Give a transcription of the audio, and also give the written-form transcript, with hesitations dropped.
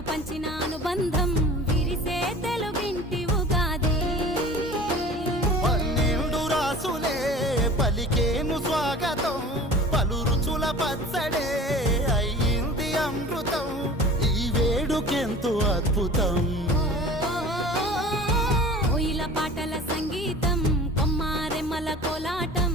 పాలు పంచిన అనుబంధం విరిసే తెలుగింటి ఉగాది. 12 రాసులే పలికేను స్వాగతం, పలు రుచుల పచ్చడే అయ్యింది అమృతం. ఈ వేడుకెంతో అద్భుతం. కోయిల పాటల సంగీతం, కొమ్మారెమ్మల కోలాటం